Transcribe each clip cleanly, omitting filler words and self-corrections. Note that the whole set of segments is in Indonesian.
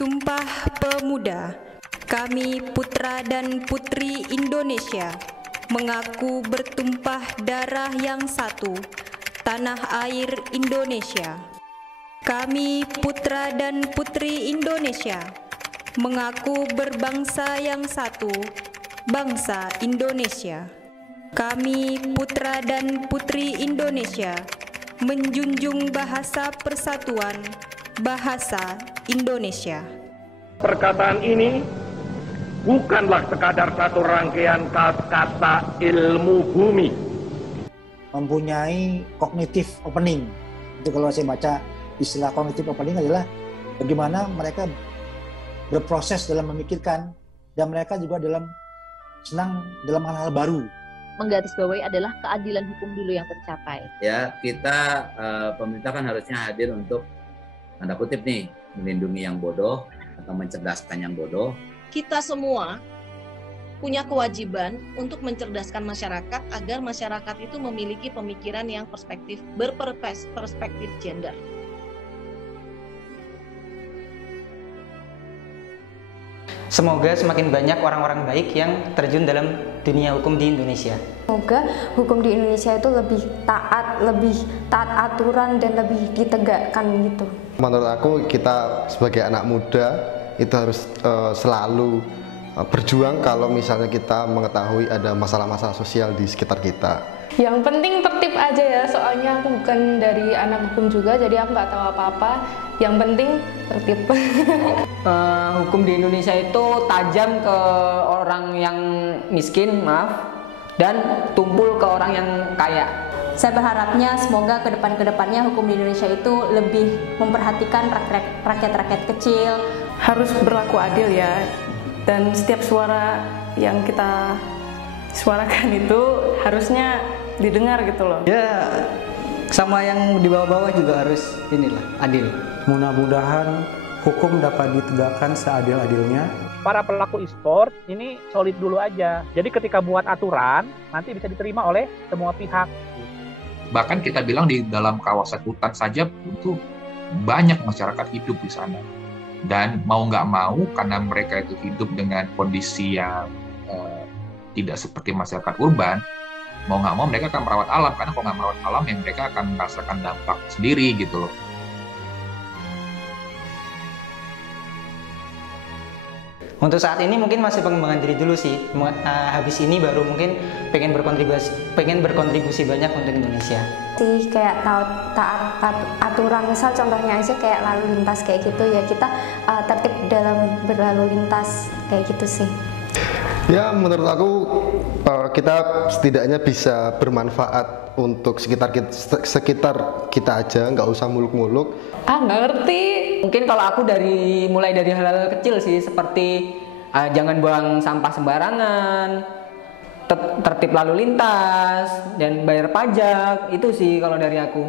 Sumpah Pemuda, kami putra dan putri Indonesia, mengaku bertumpah darah yang satu, tanah air Indonesia. Kami putra dan putri Indonesia, mengaku berbangsa yang satu, bangsa Indonesia. Kami putra dan putri Indonesia, menjunjung bahasa persatuan, bahasa Indonesia. Perkataan ini bukanlah sekadar satu rangkaian kata ilmu bumi. Mempunyai cognitive opening. Itu kalau saya baca istilah cognitive opening adalah bagaimana mereka berproses dalam memikirkan dan mereka juga senang dalam hal-hal baru. Menggarisbawahi adalah keadilan hukum dulu yang tercapai. Ya, kita pemerintah kan harusnya hadir untuk tanda kutip nih, melindungi yang bodoh atau mencerdaskan yang bodoh. Kita semua punya kewajiban untuk mencerdaskan masyarakat agar masyarakat itu memiliki pemikiran yang berperspektif gender. Semoga semakin banyak orang-orang baik yang terjun dalam dunia hukum di Indonesia. Semoga hukum di Indonesia itu lebih taat aturan dan lebih ditegakkan gitu. Menurut aku kita sebagai anak muda itu harus selalu berjuang kalau misalnya kita mengetahui ada masalah-masalah sosial di sekitar kita. Yang penting tertib aja ya, soalnya aku bukan dari anak hukum juga, jadi aku nggak tahu apa-apa. Yang penting tertib. Hukum di Indonesia itu tajam ke orang yang miskin, dan tumpul ke orang yang kaya. Saya berharapnya semoga kedepannya hukum di Indonesia itu lebih memperhatikan rakyat-rakyat kecil. Harus berlaku adil ya, dan setiap suara yang kita suarakan itu harusnya didengar gitu loh. Ya, sama yang di bawah-bawah juga harus adil. Mudah-mudahan hukum dapat ditegakkan seadil-adilnya. Para pelaku e-sport ini solid dulu aja. Jadi ketika buat aturan, nanti bisa diterima oleh semua pihak. Bahkan kita bilang di dalam kawasan hutan saja itu banyak masyarakat hidup di sana. Dan mau nggak mau, karena mereka itu hidup dengan kondisi yang tidak seperti masyarakat urban, mau nggak mau mereka akan merawat alam. Karena kalau nggak merawat alam, ya mereka akan merasakan dampak sendiri gitu loh. Untuk saat ini mungkin masih pengembangan diri dulu sih. Habis ini baru mungkin pengen berkontribusi banyak untuk Indonesia. Sih kayak taat aturan, misal contohnya aja kayak lalu lintas kayak gitu ya, kita tertib dalam berlalu lintas kayak gitu sih. Ya, menurut aku kita setidaknya bisa bermanfaat untuk sekitar kita aja, nggak usah muluk-muluk. Nggak ngerti. Mungkin kalau aku mulai dari hal-hal kecil sih, seperti jangan buang sampah sembarangan, tertib lalu lintas, dan bayar pajak. Itu sih kalau dari aku.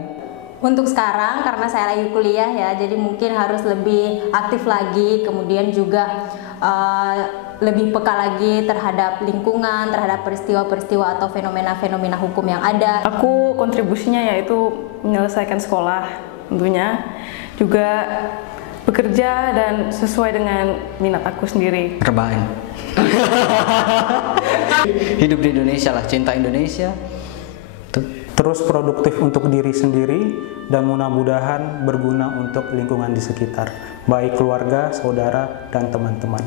Untuk sekarang karena saya lagi kuliah ya, jadi mungkin harus lebih aktif lagi, kemudian juga lebih peka lagi terhadap lingkungan, terhadap peristiwa-peristiwa atau fenomena-fenomena hukum yang ada. Aku kontribusinya yaitu menyelesaikan sekolah tentunya, juga bekerja dan sesuai dengan minat aku sendiri. Rebahan. Hidup di Indonesia lah, cinta Indonesia. Terus produktif untuk diri sendiri dan mudah-mudahan berguna untuk lingkungan di sekitar, baik keluarga, saudara, dan teman-teman.